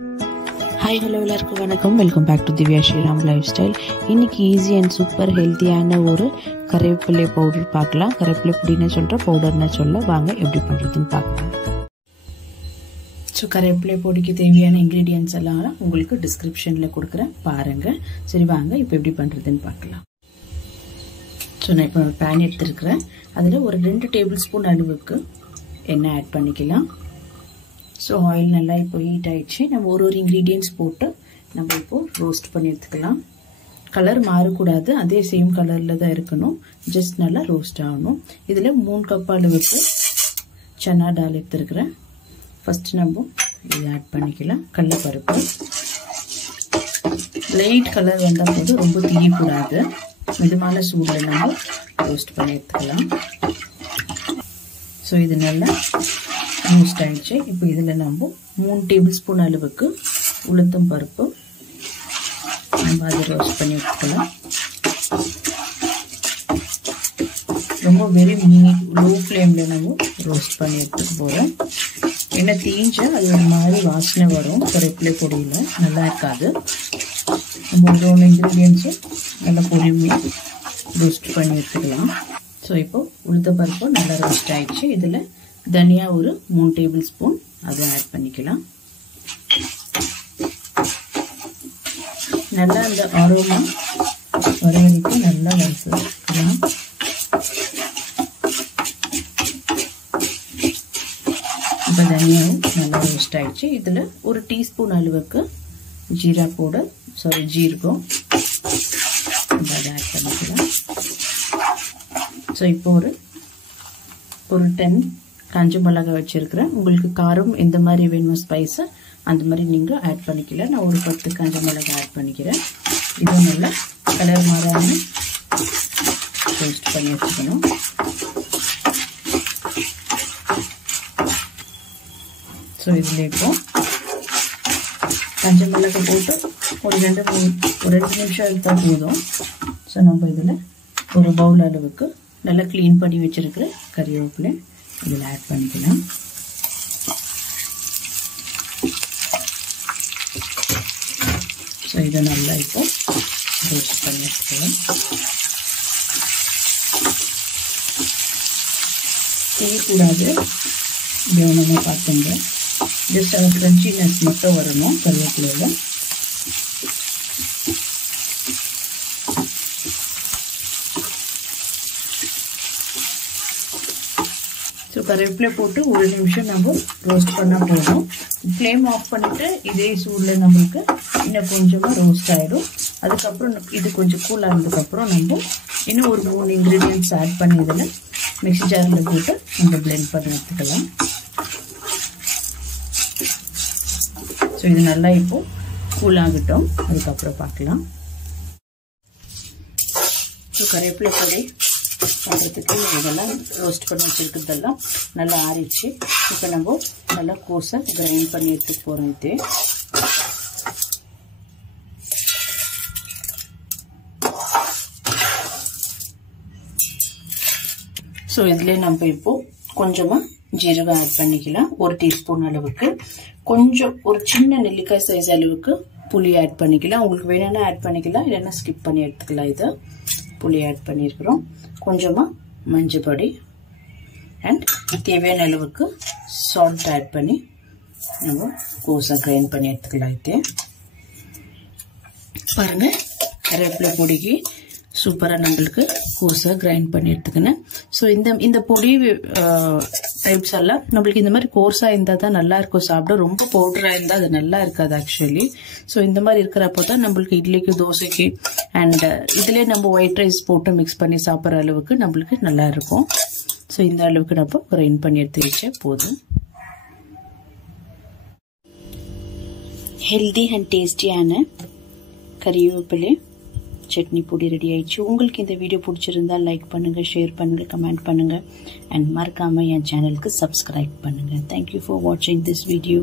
Hi hello எல்லாருக்கும் வணக்கம். Welcome back to Divya Sriram lifestyle. இன்னைக்கு ஈஸி அண்ட் சூப்பர் ஹெல்த்தியான ஒரு கருவேப்பிலை பவுடர் பார்க்கலாம். கருவேப்பிலை பொடின்னு சொல்கிற பவுடர்னு சொல்ல வாங்க எப்படி பண்ணுறதுன்னு பார்க்கலாம். ஸோ கருவேப்பிலை பொடிக்கு தேவையான இன்க்ரீடியன்ஸ் எல்லாம் உங்களுக்கு டிஸ்கிரிப்ஷனில் கொடுக்குறேன் பாருங்கள். சரி வாங்க இப்போ எப்படி பண்ணுறதுன்னு பார்க்கலாம். ஸோ நான் இப்போ பேன் எடுத்துருக்கிறேன். அதில் ஒரு 2 டேபிள் ஸ்பூன் அளவுக்கு எண்ணெய் ஆட் பண்ணிக்கலாம். ஸோ ஆயில் நல்லா இப்போ ஹீட் ஆயிடுச்சு. நம்ம ஒரு இன்க்ரீடியன்ஸ் போட்டு நம்ம இப்போ ரோஸ்ட் பண்ணி எடுத்துக்கலாம். கலர் மாறக்கூடாது, அதே சேம் கலரில் தான் இருக்கணும். ஜஸ்ட் நல்லா ரோஸ்ட் ஆகணும். இதில் 3 கப் அளவுக்கு சன்னா டால் எடுத்துருக்கிறேன். ஃபர்ஸ்ட் நம்ம இதை ஆட் பண்ணிக்கலாம். கடலைப்பருப்பு லைட் கலர் வந்தால் போது ரொம்ப தீயக்கூடாது. மிதமான சூடில் நம்ம ரோஸ்ட் பண்ணி எடுத்துக்கலாம். ஸோ இது நல்லா ரோஸ்ட் ஆயிடுச்சு. இப்போ இதில் நம்ம 3 டேபிள் ஸ்பூன் அளவுக்கு உளுத்தம் பருப்பு நம்ம அதை ரோஸ்ட் பண்ணி எடுத்துக்கலாம். ரொம்ப வெரி லோ ஃப்ளேமில் நம்ம ரோஸ்ட் பண்ணி எடுத்துக்க போகிறோம். ஏன்னா தீஞ்சா அது ஒரு மாதிரி வாசனை வரும். கருவேப்பிலை பொடியில் நல்லா இருக்காது. நம்ம ஒரு இன்க்ரீடியன்ஸும் நல்லா பொறுமையாக ரோஸ்ட் பண்ணி எடுத்துக்கலாம். ஸோ இப்போ உளுத்தம் பருப்பு நல்லா ரோஸ்ட் ஆயிடுச்சு. இதில் தனியா ஒரு 3 டேபிள் ஸ்பூன் அதை ஆட் பண்ணிக்கலாம். நல்லா அந்த அரோமா வர வரைக்கும் நல்லா வறுத்துக்கலாம். இப்போ தனியாவும் நல்லா ரோஸ்ட் ஆயிடுச்சு. இதில் ஒரு டீஸ்பூன் அளவுக்கு ஜீரகம் அதை ஆட் பண்ணிக்கலாம். ஸோ இப்போ ஒரு 10 காஞ்ச மிளகாய் வச்சிருக்கிறேன். உங்களுக்கு காரம் எந்த மாதிரி வேணுமோ ஸ்பைஸு அந்த மாதிரி நீங்கள் ஆட் பண்ணிக்கலாம். நான் ஒரு 10 காஞ்ச மிளகாய் ஆட் பண்ணிக்கிறேன். இதுவும் நல்லா கலர் மாறாமல் ரோஸ்ட் பண்ணி வச்சுக்கணும். ஸோ இதில் இப்போ காஞ்ச மிளகாய் போட்டு ஒரு 2 நிமிஷம் எடுத்தால் போதும். ஸோ நம்ம இதில் ஒரு பவுல் அளவுக்கு நல்லா க்ளீன் பண்ணி வச்சிருக்கிற கறிவேப்பிலை இதில் ஆட் பண்ணிக்கலாம். ஸோ இதை நல்லா இப்போ ரோஸ்ட் பண்ணி வச்சுக்கலாம். செய்யக்கூடாது, கவனமாக பார்த்துங்க. ஜஸ்ட் அது கிரன்ச்சினஸ் மட்டும் வரணும் கறிவேப்பிலையில். ஸோ கருவேப்பிலை போட்டு 1 நிமிஷம் நம்ம ரோஸ்ட் பண்ணால் போதும். ஃப்ளேம் ஆஃப் பண்ணிவிட்டு இதே சூடில் நம்மளுக்கு இன்னும் கொஞ்சமாக ரோஸ்ட் ஆகிடும். அதுக்கப்புறம் இது கொஞ்சம் கூல் ஆனதுக்கப்புறம் நம்ம இன்னும் ஒரு 3 இன்க்ரீடியன்ட்ஸ் ஆட் பண்ணி இதில் மிக்ஸி ஜாரில் போட்டு நம்ம பிளெண்ட் பண்ணி எடுத்துக்கலாம். ஸோ இது நல்லா இப்போ கூல் ஆகட்டும், அதுக்கப்புறம் பார்க்கலாம். ஸோ கருவேப்பிலை பொடி பண்ணுறதுக்கு இதெல்லாம் ரோஸ்ட் பண்ணி வச்சுருக்கிறதெல்லாம் நல்லா ஆறிடுச்சு. இப்போ நம்ம நல்லா கோஸை கிரைண்ட் பண்ணி எடுத்துக்க போகிறோம். இது ஸோ இதுலேயே நம்ம இப்போ கொஞ்சமாக ஜீரகம் ஆட் பண்ணிக்கலாம். 1 டீஸ்பூன் அளவுக்கு. கொஞ்சம் ஒரு சின்ன நெல்லிக்காய் சைஸ் அளவுக்கு புளி ஆட் பண்ணிக்கலாம். உங்களுக்கு வேணும்னா ஆட் பண்ணிக்கலாம், இல்லைன்னா ஸ்கிப் பண்ணி எடுத்துக்கலாம். இதை புளி ஆட் பண்ணியிருக்கிறோம். கொஞ்சமாக மஞ்சள் பொடி அண்ட் தேவையான அளவுக்கு சால்ட் ஆட் பண்ணி நம்ம கோஸை கிரைண்ட் பண்ணி எடுத்துக்கலாம். இது பாருங்கள், கருவேப்பிலை பொடிக்கு சூப்பராக நம்மளுக்கு கோஸை கிரைண்ட் பண்ணி எடுத்துக்கினேன். ஸோ இந்த பொடி டைப்ஸ் எல்லாம் நம்மளுக்கு இந்த மாதிரி கோர்ஸாக இருந்தால் தான் நல்லா இருக்கும் சாப்பிட. ரொம்ப பவுடராக இருந்தால் அது நல்லா இருக்காது ஆக்சுவலி. ஸோ இந்த மாதிரி இருக்கிறப்போ தான் நம்மளுக்கு இட்லிக்கு, தோசைக்கு அண்ட் இதுலேயே நம்ம ஒயிட் ரைஸ் போட்டு மிக்ஸ் பண்ணி சாப்பிட்ற அளவுக்கு நம்மளுக்கு நல்லா இருக்கும். ஸோ இந்த அளவுக்கு நம்ம கிரைண்ட் பண்ணி எடுத்து வச்சா போதும். ஹெல்தி அண்ட் டேஸ்டியான கறிவேப்பிலை சட்னி பொடி ரெடி ஆயிடுச்சு. உங்களுக்கு இந்த வீடியோ பிடிச்சிருந்தா லைக் பண்ணுங்க, ஷேர் பண்ணுங்க, கமெண்ட் பண்ணுங்க அண்ட் மறக்காம என் சேனலுக்கு சப்ஸ்கிரைப் பண்ணுங்க. தேங்க்யூ ஃபார் வாட்சிங் திஸ் வீடியோ.